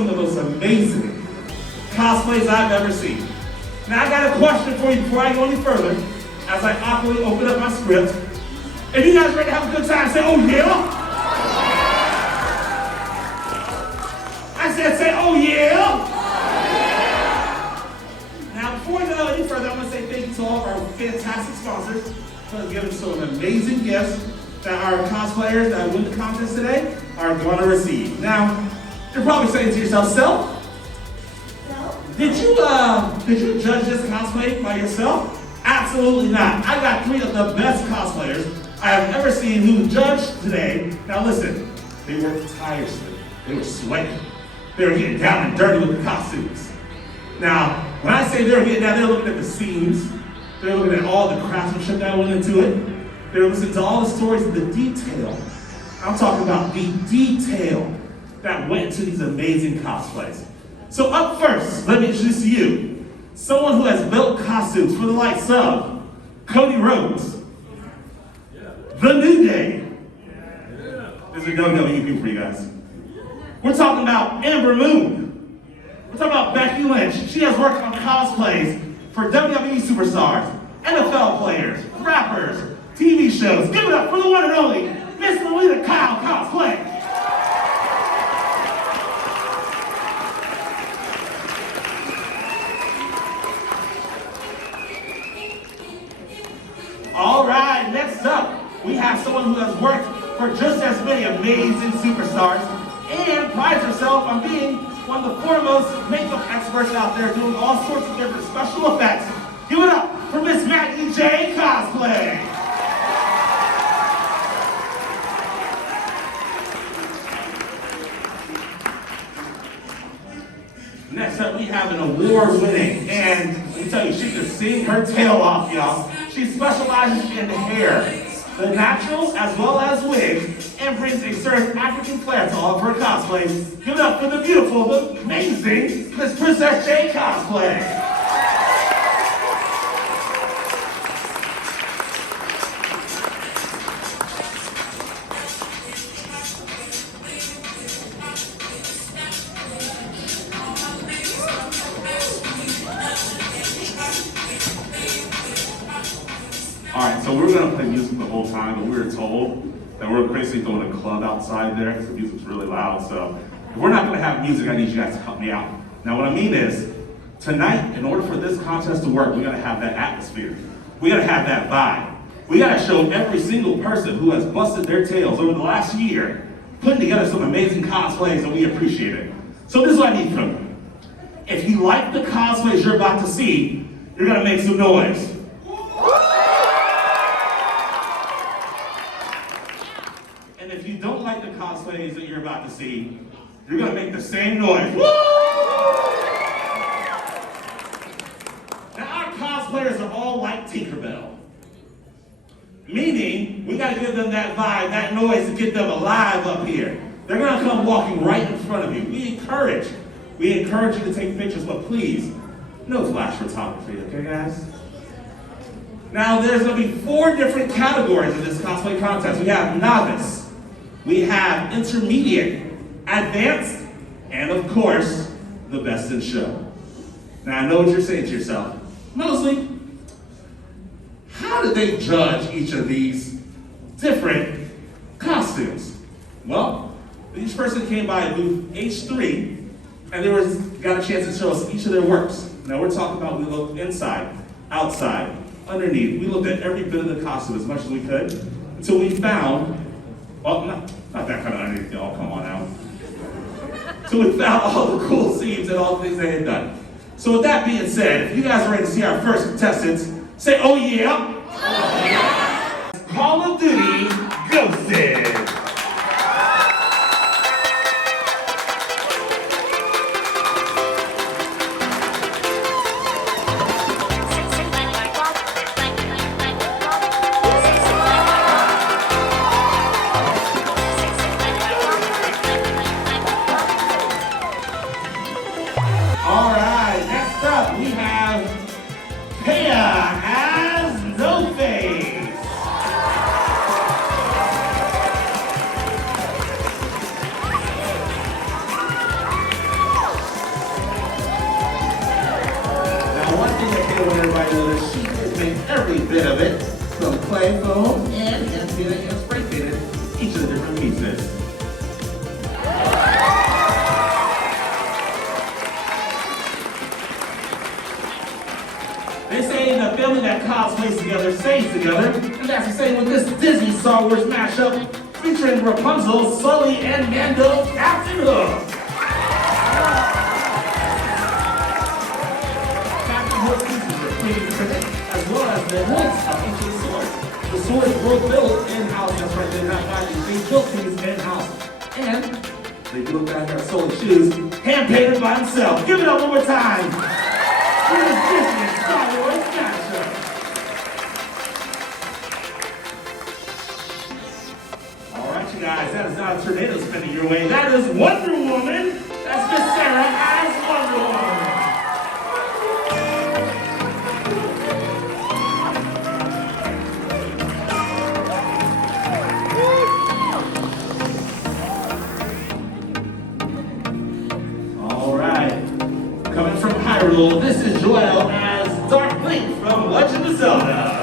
some of the most amazing cosplays I've ever seen. Now I got a question for you before I go any further, as I awkwardly open up my script. If you guys ready to have a good time, say, oh yeah. I said, say, oh yeah. Now before I go any further, I'm gonna say thank you to all of our fantastic sponsors for giving some amazing gifts that our cosplayers that win the contest today are gonna receive. Now, you're probably saying to yourself, so, did you judge this cosplay by yourself? Absolutely not. I got 3 of the best cosplayers I have ever seen who judged today. Now listen, they worked tirelessly. They were sweating. They were getting down and dirty with the costumes. Now, when I say they were getting down, they're looking at the seams. They're looking at all the craftsmanship that went into it. They're listening to all the stories and the detail. I'm talking about the detail that went into these amazing cosplays. So up first, let me introduce to you someone who has built costumes for the likes of Cody Rhodes, The New Day. These are WWE people for you guys. We're talking about Amber Moon. We're talking about Becky Lynch. She has worked on cosplays for WWE superstars, NFL players, rappers, TV shows. Give it up for the one and only Miss Lolita Kyle Cosplay. All right, next up, we have someone who has worked for just as many amazing superstars and prides herself on being one of the foremost makeup experts out there doing all sorts of different special effects. Give it up for Miss Maggie J. Cosplay. Next up, we have an award-winning, and let me tell you, she can sing her tail off, y'all. She specializes in hair, the natural as well as wigs, and brings a certain African flair to all of her cosplays. Give it up for the beautiful, the amazing Miss Princess J. Cosplay. Alright, so we were going to play music the whole time, but we were told that we're basically throwing a club outside there because the music's really loud. So if we're not going to have music, I need you guys to help me out. Now what I mean is, tonight, in order for this contest to work, we got to have that atmosphere. We got to have that vibe. We got to show every single person who has busted their tails over the last year, putting together some amazing cosplays, and we appreciate it. So this is what I need from you. If you like the cosplays you're about to see, you're going to make some noise. And if you don't like the cosplays that you're about to see, you're gonna make the same noise. Woo! Now our cosplayers are all like Tinkerbell. Meaning, we gotta give them that vibe, that noise to get them alive up here. They're gonna come walking right in front of you. We encourage you to take pictures, but please, no flash photography, okay guys? Now there's gonna be 4 different categories in this cosplay contest. We have novice, we have intermediate, advanced, and of course, the best in show. Now I know what you're saying to yourself. Mostly, how did they judge each of these different costumes? Well, each person came by booth H3, and they got a chance to show us each of their works. Now we're talking about, we looked inside, outside, underneath. We looked at every bit of the costume as much as we could, until we found, well, not that kind of underneath, y'all, come on now. So we found all the cool scenes and all the things they had done. So with that being said, if you guys are ready to see our first contestants, say, oh yeah. Oh yeah. Call of Duty Ghosted. All right, next up we have Paya as No Face. thing that came with everybody know that she has made every bit of it from clay foam and hand painted and spray painted each of the different pieces. They say the family that cosplays together stays together, and that's the same with this Disney Star Wars mashup featuring Rapunzel, Sully, and Mando Captain Hook. Captain Hook pieces are pretty printed, as well as the hoods of each of the swords. The swords were built in-house, that's right, they're not buying these, they built these in-house. And they do look down here at Sully's shoes, hand-painted by himself. Give it up one more time. Here's Disney Star Wars mashup. All right, you guys, that is not a tornado spinning your way. That is Wonder Woman. That's Miss Sarah as Wonder Woman. All right, coming from Hyrule, this is Joel as Dark Link from Legend of Zelda.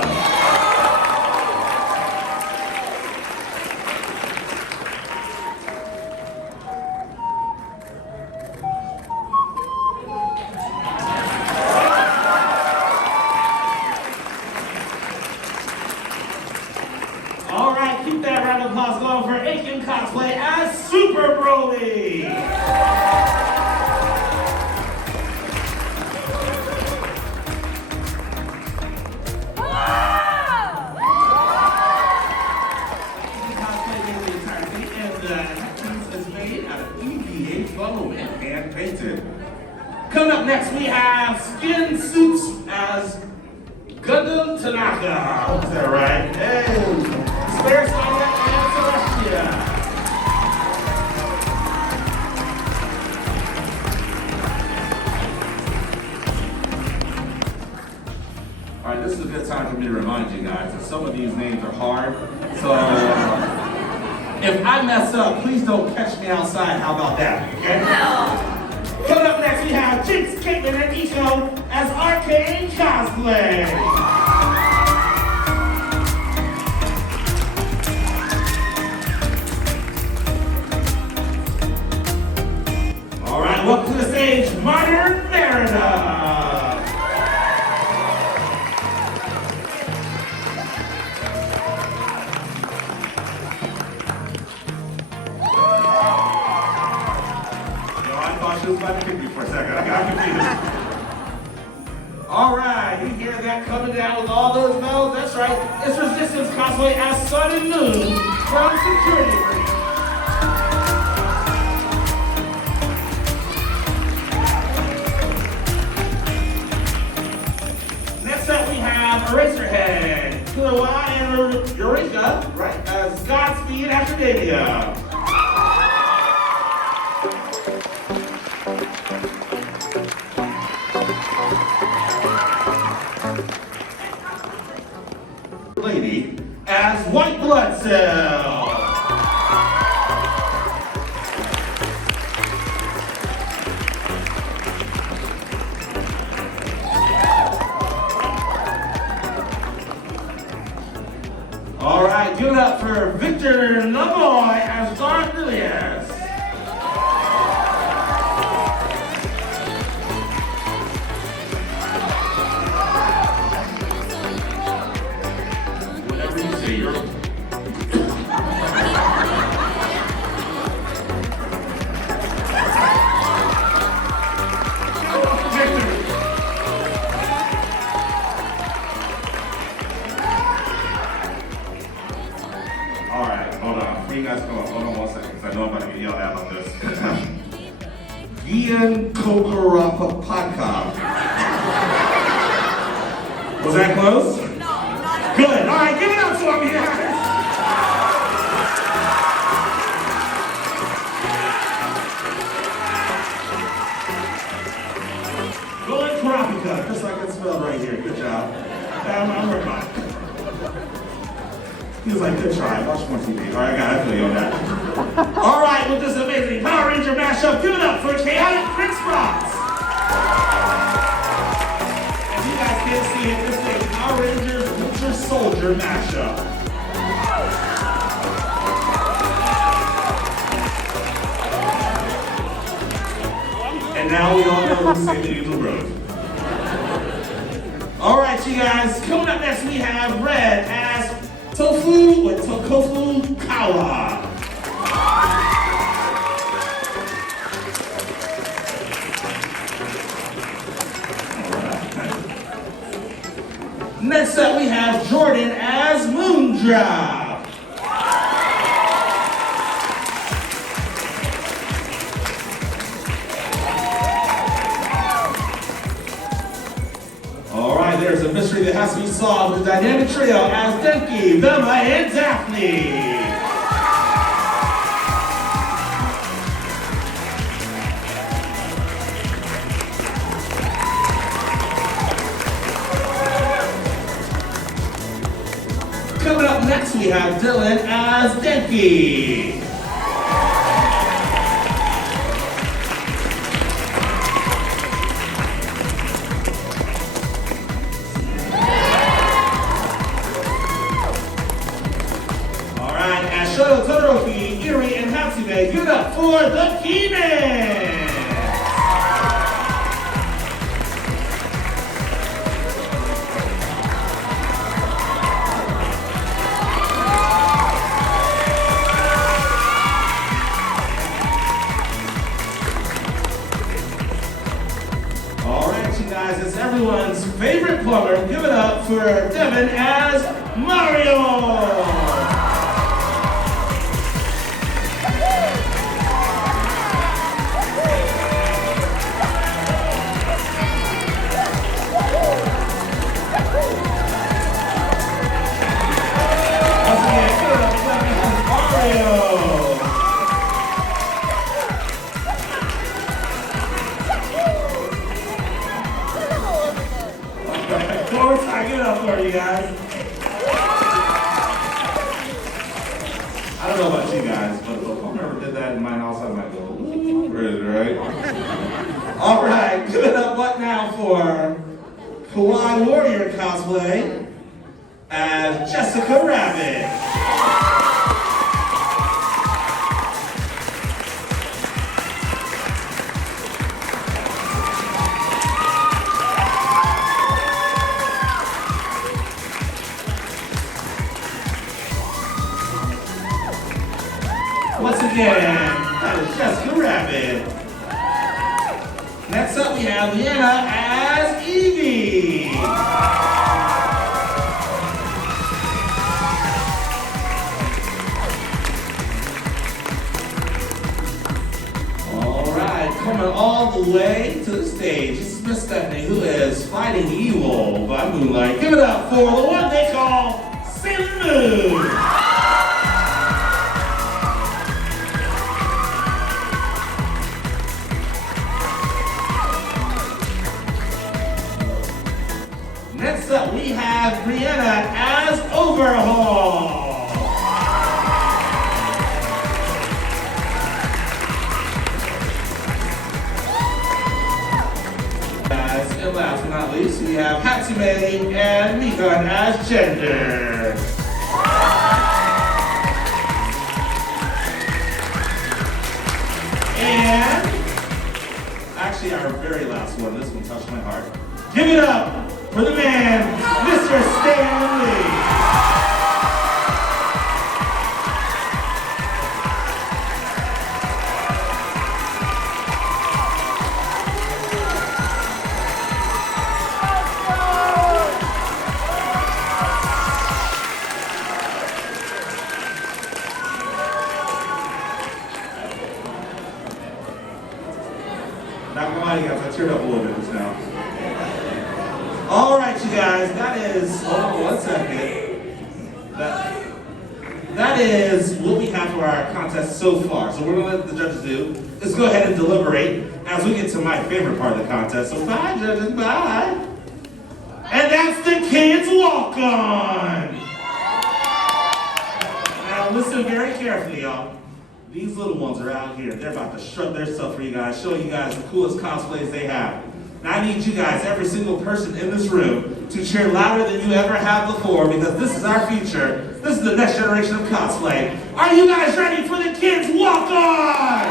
All right, keep that round of applause going for Aiken Cosplay as Super Broly. And hand painted. Coming up next, we have Skin Suits as Gundam Tanaka. Is that right? Hey, Spare Sonia and Celestia. All right, this is a good time for me to remind you guys that some of these names are hard. So if I mess up, please don't catch me outside. How about that? Okay? No. Coming up next, we have Jinx, Caitlin, and Isho as Arcane Cosplay. All right, welcome to the stage, Modern Merida. I was about to kick you for a second. I got confused. All right, you hear that coming down with all those bells? That's right. It's Resistance Cosplay as Sun and Moon from Security Breach. Next up, we have Eraserhead, Killua, and Eureka, right, as Godspeed Academia. Lady as White Blood Cell. All right, give it up for Victor Lamoy as Darth Lilius. You guys go up. Hold on 1 second, because I know I'm about to get yelled at about this. Ian Kokorapa Podcast. Was that close? No, not good. All right, give it up to him, guys. Going Karapika, just like it's spelled right here. Good job. I'm working on it. He was like, good try, watch more TV. All right, I feel you on that. All right, with this amazing Power Ranger mashup, give it up for Chaotic Prince Ross. And you character mashup. And now we all know who's saving in the road. All right, you guys. Coming up next, we have Red as Tofu with Tofu Kawa. Next up, we have Jordan as Moondrop. All right, there's a mystery that has to be solved with the dynamic trio as Denki, Velma, and Daphne. Coming up next, we have Dylan as Denki. All right, as Shoto, Todoroki, Iri, and Hatsume, give it up for the Keenan. Guys, it's everyone's favorite plumber. Give it up for Devin as Mario! Once again, give it up for Devin as Mario! I give it up for you guys. I don't know about you guys, but if a plumber ever did that in my house, I might go, ooh, right? All right, give it up what now for Kawaii Warrior cosplay as Jessica Rabbit. Once again, that is Jessica Rabbit. Next up, we have Leanna as Evie. All right, coming all the way to the stage, this is Miss Stephanie, who is fighting evil by moonlight. Give it up for the one they call Sailor Moon. Next up, we have Brianna as Overhaul. And last but not least, we have Hatsume and Mikan as Gender. And actually, our very last one, this one touched my heart. Give it up for the man, Mr. Stan Lee. Not gonna lie to you guys, I teared up a little bit just now. All right, you guys, that is, hold on 1 second. That is what we have for our contest so far. So we're gonna let the judges do is go ahead and deliberate as we get to my favorite part of the contest. So bye, judges, bye. And that's the kids walk on. Now listen very carefully, y'all. These little ones are out here. They're about to strut their stuff for you guys, show you guys the coolest cosplays they have. And I need you guys, every single person in this room, to cheer louder than you ever have before, because this is our future. This is the next generation of cosplay. Are you guys ready for the Kids Walk On?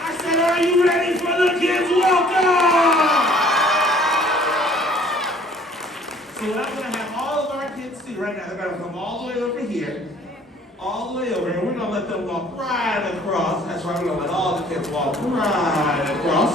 I said, are you ready for the Kids Walk On? So what I'm going to have all of our kids do right now, they're going to come all the way over here, all the way over here. We're going to let them walk right across. That's right, we're going to let all the kids walk right across.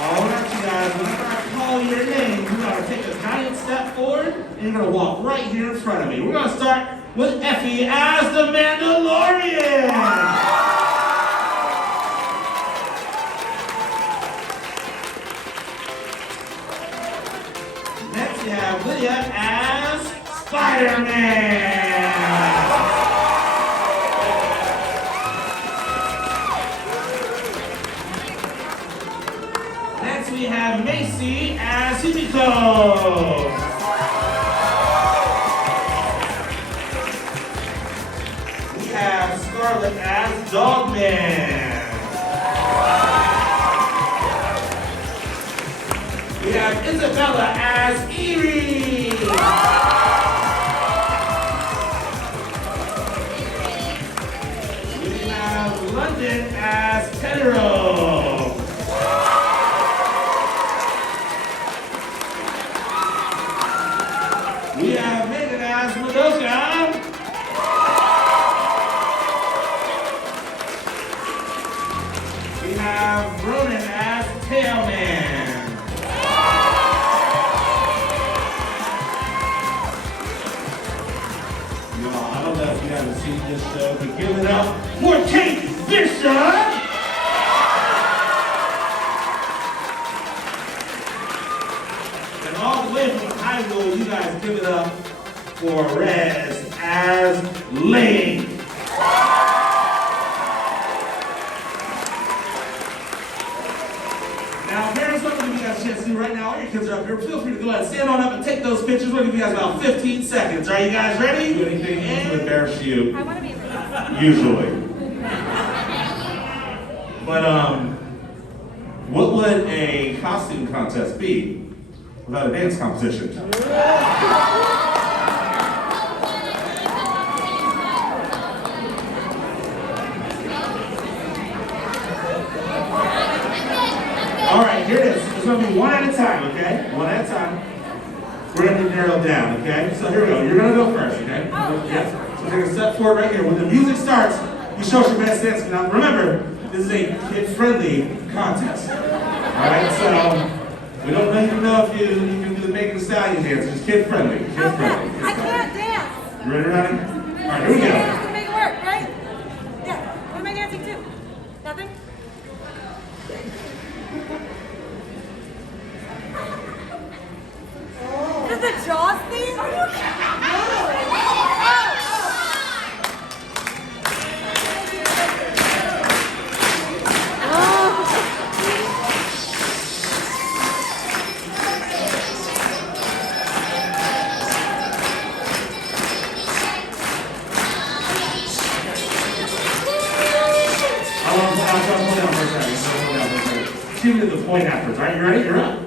All right, you guys, whenever I call your name, you're going to take a giant step forward, and you're going to walk right here in front of me. We're going to start with Effie as the Mandalorian. Next we have Lydia as Spider-Man. Next we have Macy as Himiko. Scarlett as Dogman. We have Isabella as Eerie. We have London as Tedero. We have Megan as Madoka. We have Ronan as Tailman. Y'all, I don't know if you haven't seen this show, but give it up for Kate Bishop. And all the way from high school, you guys give it up for Rez as Link. Now, parents, what I'm going to give you guys a chance to do right now, all your kids are up here. Feel free to go ahead and stand on up and take those pictures. We'll give you guys about 15 seconds. Are you guys ready? Do anything to embarrass you. I want to be Usually. But, what would a costume contest be without a dance competition? All right, here it is. It's going to be one at a time, okay? One at a time. We're going to narrow it down, okay? So here we go. You're going to go first, okay? Yes. So take a step forward right here. When the music starts, you show us your best dance. Now, remember, this is a kid-friendly contest. All right, so we don't even know if you can do the Megan Thee Stallion dance. It's kid-friendly. Kid-friendly. I can't dance. You ready, Ronnie? All right, here we go. It's gonna make it work, right? Yeah. What am I dancing to? Nothing? Is it the Jaws theme? Give me the point afterwards, all right? You ready? You're up.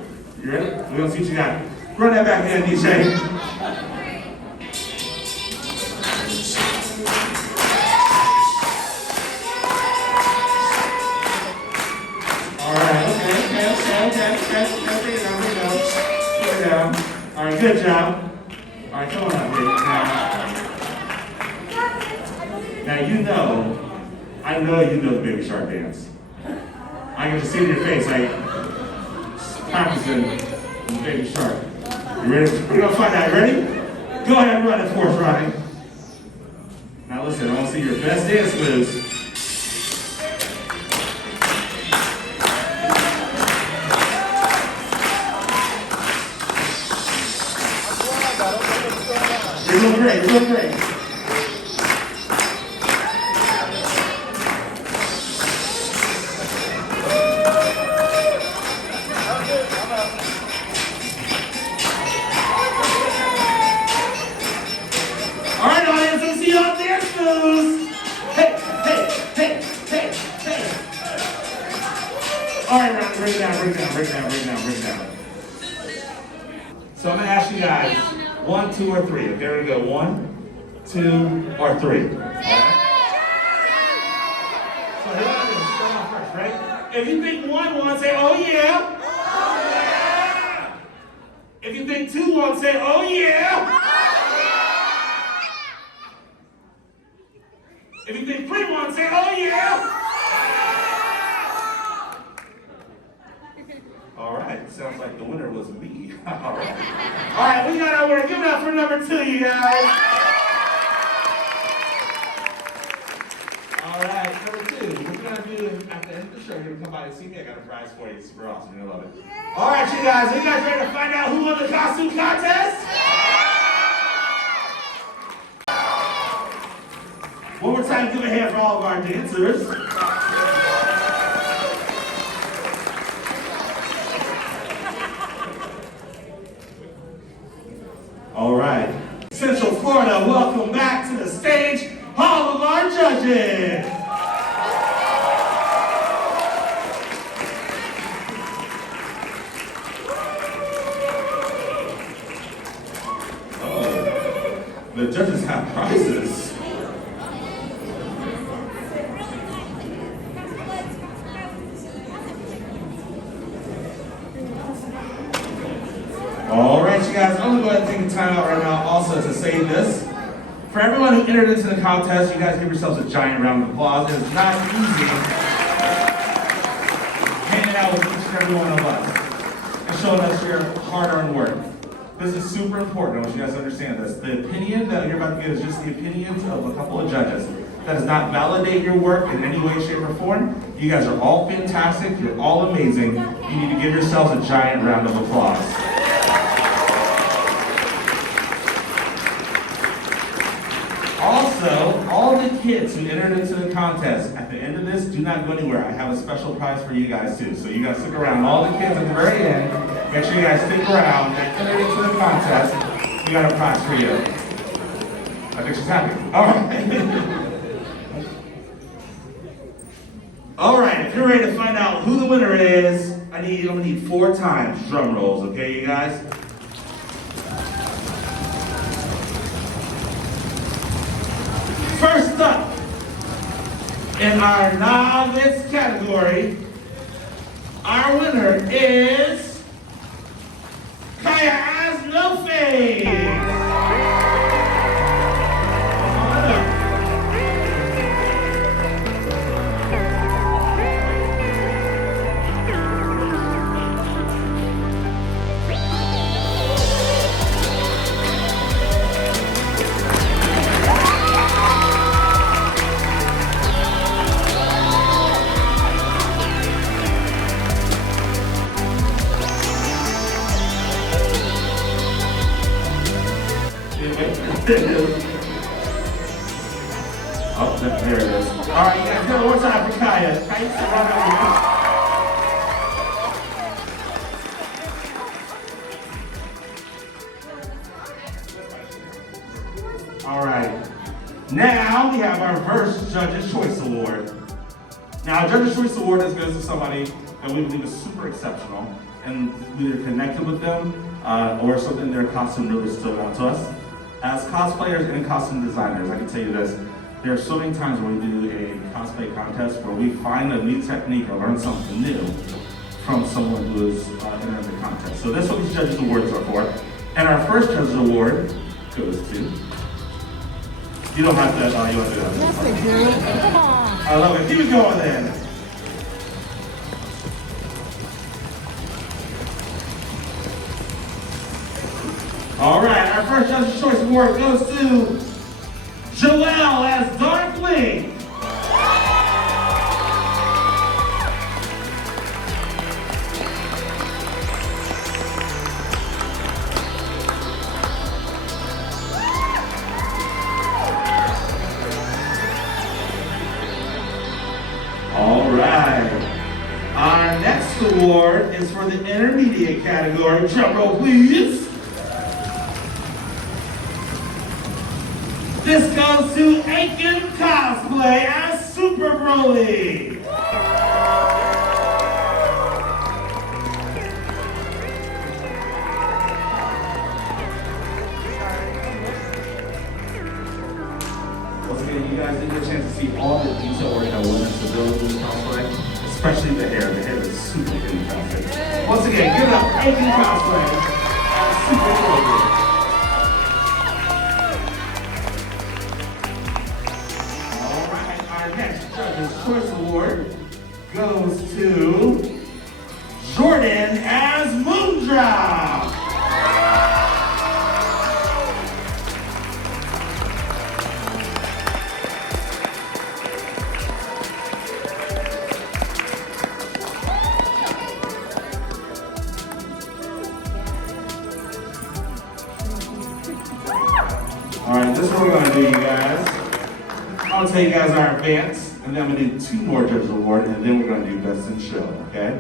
You ready? We're gonna see what you got. Run that back in, DJ. All right, okay. Put it down. All right, good job. All right, come on up here. Now I know you know the Baby Shark dance. I can just see it in your face, like practicing the Baby Shark. You ready? We're gonna find out. Ready? Go ahead and run it for us, Ronnie. Now listen, I want to see your best dance moves. You're doing great. You're doing great. All right, Ronnie, break it down, break it down, break it down, break it down, break it down. So I'm gonna ask you guys 1, 2, or 3. Okay, here we go. 1, 2, or 3. All right? So here I'm gonna start off first, right? If you think 1, say, oh yeah. Oh yeah. If you think 2, say, oh yeah. If you think 3, say, oh yeah. All right, sounds like the winner was me. All right. All right, we got our winner. Give it up for number 2, you guys. All right, number 2. What we're gonna do at the end of the show, you're gonna come by and see me. I got a prize for you. It's super awesome. You're gonna love it. All right, you guys. Are you guys ready to find out who won the costume contest? One more time, give a hand for all of our dancers. All right. Central Florida, welcome back to the stage, all of our judges. Oh, the judges have prizes. All right, you guys, I'm gonna go ahead and take a time out right now also to say this. For everyone who entered into the contest, you guys give yourselves a giant round of applause. It's not easy hanging out with each and every one of us and showing us your hard-earned work. This is super important. I want you guys to understand this. The opinion that you're about to get is just the opinions of a couple of judges. That does not validate your work in any way, shape, or form. You guys are all fantastic. You're all amazing. You need to give yourselves a giant round of applause. Also, all the kids who entered into the contest, at the end of this, do not go anywhere. I have a special prize for you guys too. So you guys stick around. All the kids at the very end, make sure you guys stick around and enter into the contest. We got a prize for you. I think she's happy. All right. All right, if you're ready to find out who the winner is, I'm gonna need 4 times drum rolls, okay, you guys? First up, in our novice category, our winner is Kaya Has No Face. Come on up. Oh, there it is. All right, you guys, one more time for Kaya. Kaya, sit right over here. All right. Now we have our first Judge's Choice Award. Now, Judge's Choice Award is goes to somebody that we believe is super exceptional and we either connected with them or something in their costume really stood out to us. As cosplayers and costume designers, I can tell you this, there are so many times when we do a cosplay contest where we find a new technique or learn something new from someone who is entering the contest. So that's what these Judges Awards are for. And our first Judges Award goes to, you don't have to, you want to do that. Yes, I do. Come on. I love it. Keep it going then. All right, our first Judge's Choice Award goes to Joelle as Darkling. All right. Our next award is for the intermediate category. Drum roll, please. This goes to Aiken Cosplay as Super Broly. hair. The hair is super fantastic. Once again, give it up, AK Cosplay. Super appropriate. All right, our next Judge's Choice Award goes to Jordan as Moondrop. All right, this is what we're gonna do, you guys. I'll tell you guys our advance, and then I'm gonna do 2 more Judges Award, and then we're gonna do Best in Show, okay?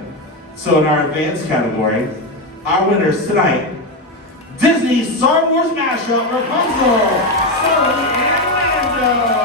So in our advanced category, our winners tonight, Disney Star Wars mashup, Rapunzel, Sully, and Lando.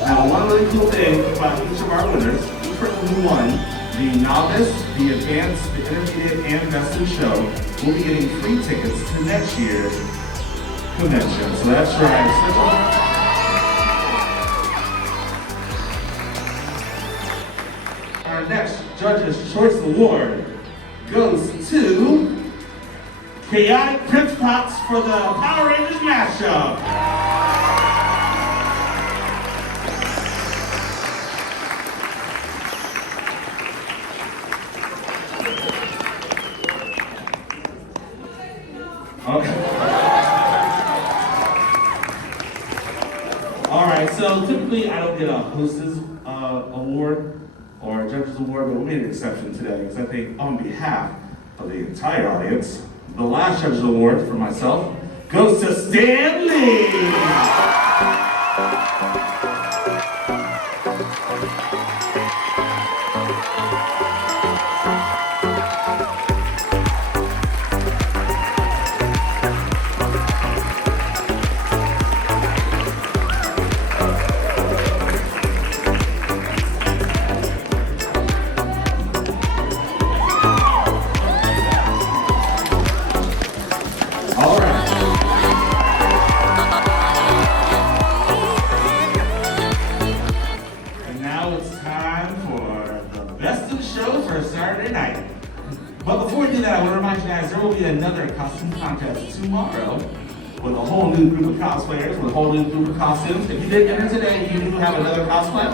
Now, one really cool thing about each of our winners, each person who won, the novice, the advanced, the intermediate, and best in show, will be getting free tickets to next year's convention. So that's right. Our next Judge's Choice Award goes to Chaotic Prince Pops for the Power Rangers mashup. Okay. All right, so typically I don't get a hostess award or a judge's award, but we made an exception today because I think on behalf of the entire audience, the last judge's award for myself goes to Stan Lee. But before we do that, I want to remind you guys there will be another costume contest tomorrow with a whole new group of cosplayers, with a whole new group of costumes. If you did enter today and you do have another cosplay,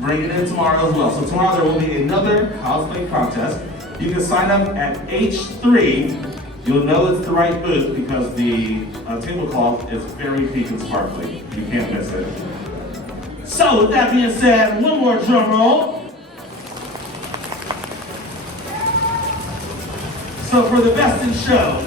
bring it in tomorrow as well. So tomorrow there will be another cosplay contest. You can sign up at H3. You'll know it's the right booth because the tablecloth is very pink and sparkly. You can't miss it. So with that being said, one more drum roll. So for the best in show,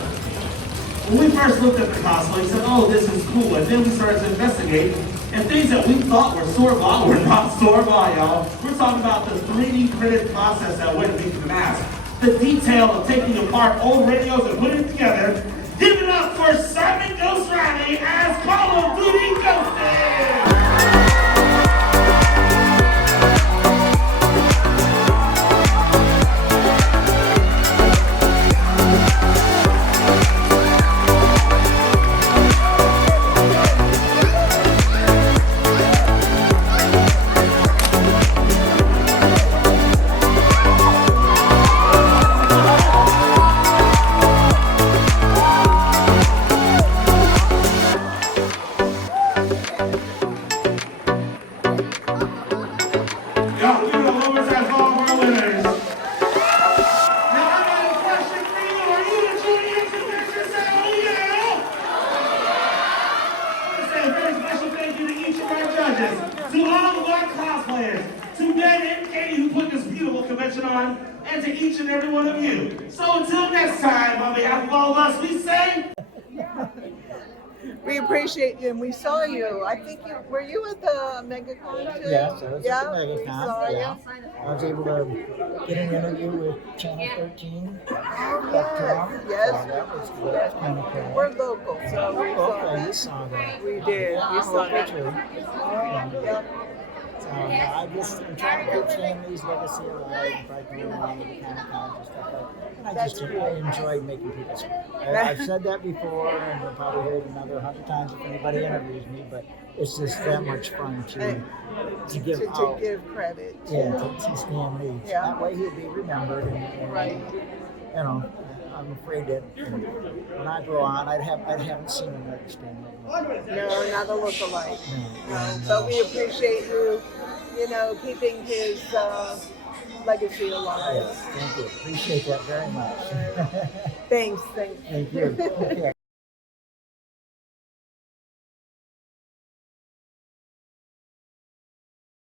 when we first looked at the cosplay, we said, oh, this is cool. And then we started to investigate, and things that we thought were store-bought were not store-bought, y'all. We're talking about the 3D printed process that went into the mask. The detail of taking apart old radios and putting it together. Give it up for Simon Ghost Riley as Call of Duty Ghosted! To all of our cosplayers, to Ben and Katie who put this beautiful convention on, and to each and every one of you. So until next time, on behalf of all of us, we say... We appreciate you, and we saw you. I think you were you at the MegaCon too? Yes, I was yeah, at the we MegaCon. saw Yeah. you. I was able to get an interview with Channel 13. Oh Yes. yes, So that was good. That was kind of cool. we're local, so we saw Okay, you that. saw that. We did. Yeah, We I'm saw local that. too. Yep. So I'm trying to keep Stanley's legacy alive by going around to the Comic-Cons and stuff like that. And I enjoy making people smile. I've said that before, and you'll probably hear it another 100 times if anybody interviews me, but it's just that much fun to give To out. give credit. Yeah, to Stan Lee. Yeah. That way he'll be remembered. And Right. You know, I'm afraid that when I grow on, I haven't seen another Stan Lee. No, not a look-alike. No. No, but we appreciate you, keeping his legacy alive. Yes, thank you. Appreciate that very much. Thanks. Thank you. Okay.